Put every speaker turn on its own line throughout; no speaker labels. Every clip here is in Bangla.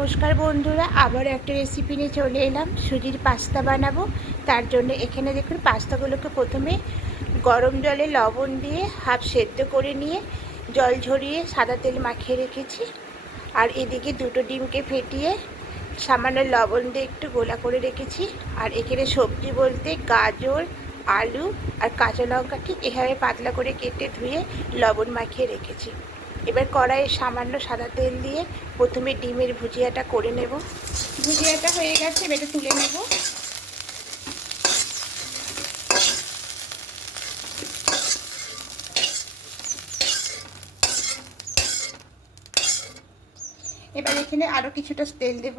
নমস্কার বন্ধুরা, আবার একটা রেসিপি নিয়ে চলে এলাম। সুজির পাস্তা বানাবো। তার জন্য এখানে দেখুন, পাস্তাগুলোকে প্রথমে গরম জলে লবণ দিয়ে হাফ সেদ্ধ করে নিয়ে জল ঝরিয়ে সাদা তেল মাখিয়ে রেখেছি। আর এদিকে দুটো ডিমকে ফেটিয়ে সামান্য লবণ দিয়ে একটু গোলা করে রেখেছি। আর এখানে সবজি বলতে গাজর, আলু আর কাঁচা লঙ্কা ঠিক এভাবে পাতলা করে কেটে ধুয়ে লবণ মাখিয়ে রেখেছি। এবার কড়াইয়ে সামান্য সাদা তেল দিয়ে প্রথমে ডিমের ভুজিয়াটা করে নেব। ভুজিয়াটা হয়ে গেছে, এবার তুলে নেব। এবার এখানে আরও কিছুটা তেল দেব,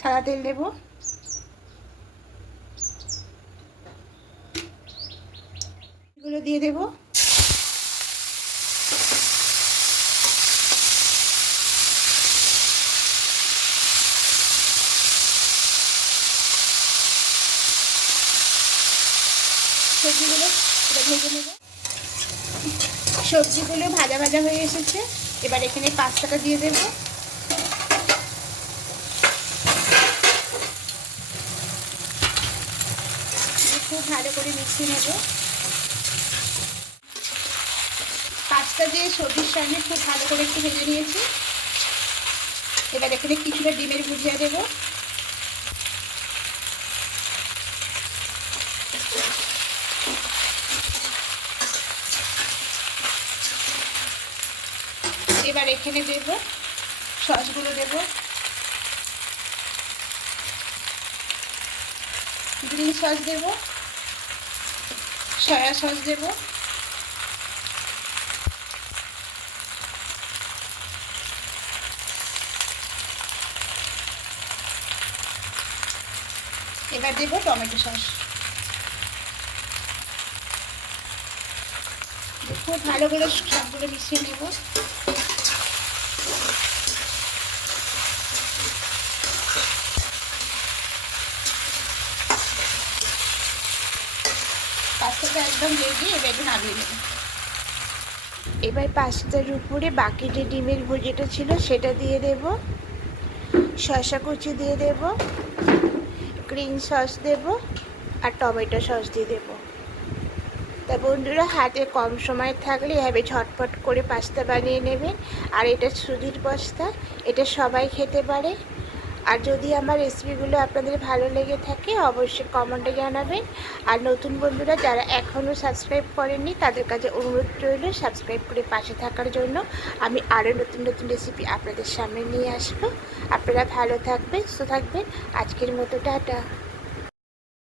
সাদা তেল দেব। এগুলো দিয়ে দেবো। সবজিগুলো ভেজে নেব। সবজিগুলো ভাজা ভাজা হয়ে এসেছে। এবার এখানে পাস্তাটা দিয়ে দেব। খুব ভালো করে মিশিয়ে নেব। পাস্তা দিয়ে সবজির সঙ্গে খুব ভালো করে একটু ভেজে নিয়েছি। এবার এখানে কিছুটা ডিমের ভুজিয়া দেবো। এবার এখানে দেব, সসগুলো দেব। গ্রিন সস দেব, সয়া সস দেব। এবার দেব টমেটো সস। খুব ভালো করে সবগুলো মিশিয়ে নেব। একদম রেডি এবার এবার পাস্তার উপরে বাকি যে ডিমের ভুজিটা ছিল সেটা দিয়ে দেব। শসা কুচি দিয়ে দেব। গ্রিন সস দেব আর টমেটো সস দিয়ে দেব। তা বন্ধুরা, হাতে কম সময় থাকলে এভাবে ঝটপট করে পাস্তা বানিয়ে নেবেন। আর এটা সুজির পাস্তা, এটা সবাই খেতে পারে। আর যদি আমার রেসিপিগুলো আপনাদের ভালো লেগে থাকে, অবশ্যই কমেন্টে জানাবেন। আর নতুন বন্ধুরা যারা এখনও সাবস্ক্রাইব করেননি, তাদের কাছে অনুরোধ রইল সাবস্ক্রাইব করে পাশে থাকার জন্য। আমি আরও নতুন নতুন রেসিপি আপনাদের সামনে নিয়ে আসব। আপনারা ভালো থাকবেন, সুস্থ থাকবেন। আজকের মতো, টাটা।